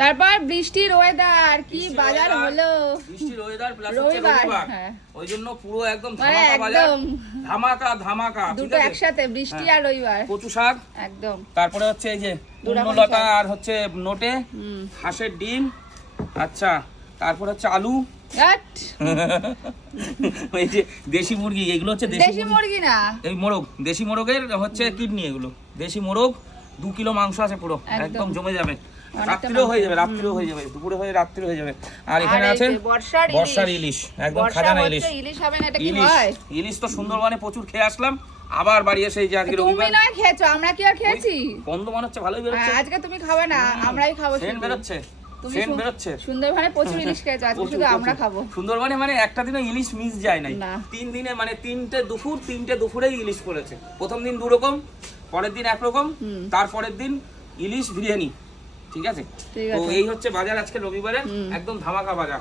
তারপর বৃষ্টির ওয়েদার কি বাজার হলো, বৃষ্টির ওয়েদার প্লাস হচ্ছে রবিবার, ওই জন্য পুরো একদম ধামাকা বাজার, ধামাকা ধামাকা দুটো একসাথে, বৃষ্টি আর রবিবার। কচু শাক একদম, তারপরে হচ্ছে এই যে কুমড়োলতা আর হচ্ছে নোটে, হাঁসের ডিম, আচ্ছা তারপর হচ্ছে আলু, এই যে দেশি মুরগি, এগুলো হচ্ছে দেশি মুরগি না, এই মোরগ, দেশি মোরগের হচ্ছে কিডনি, এগুলো দেশি মোরগ, 2 কিলো মাংস আছে পুরো, একদম জমে যাবে, রাত্রিও হয়ে যাবে, রাত্রিও হয়ে যাবে, দুপুরে হয়ে রাত্রিও হয়ে যাবে। আর এখানে আছে বর্ষার ইলিশ, একদম খাজানা ইলিশ। ইলিশ হবে না, এটা কি হয়? ইলিশ তো সুন্দরবনে প্রচুর খেয়ে আসলাম, আবার বাড়ি এসে এই যে আজকে রবিবার। তুমি না খেয়েছো, আমরা কি আর খেয়েছি? গন্ধ মনে হচ্ছে ভালোই বেরোচ্ছে। আজকে তুমি খাবে না, আমরাই খাবো। সেন বেরোচ্ছে, সেন বেরোচ্ছে। সুন্দরবনে প্রচুর ইলিশ খেয়েছো, আজকে শুধু আমরা খাবো। সুন্দরবনে মানে একটা দিনও ইলিশ মিস যায় নাই, 3 দিনে মানে 3টে দুপুরেই ইলিশ করেছে। প্রথম দিন 2 রকম, পরের দিন 1 রকম, তারপরের দিন ইলিশ বিরিয়ানি। ঠিক আছে, তো এই হচ্ছে বাজার আজকে রবিবারে, একদম ধামাকা বাজার।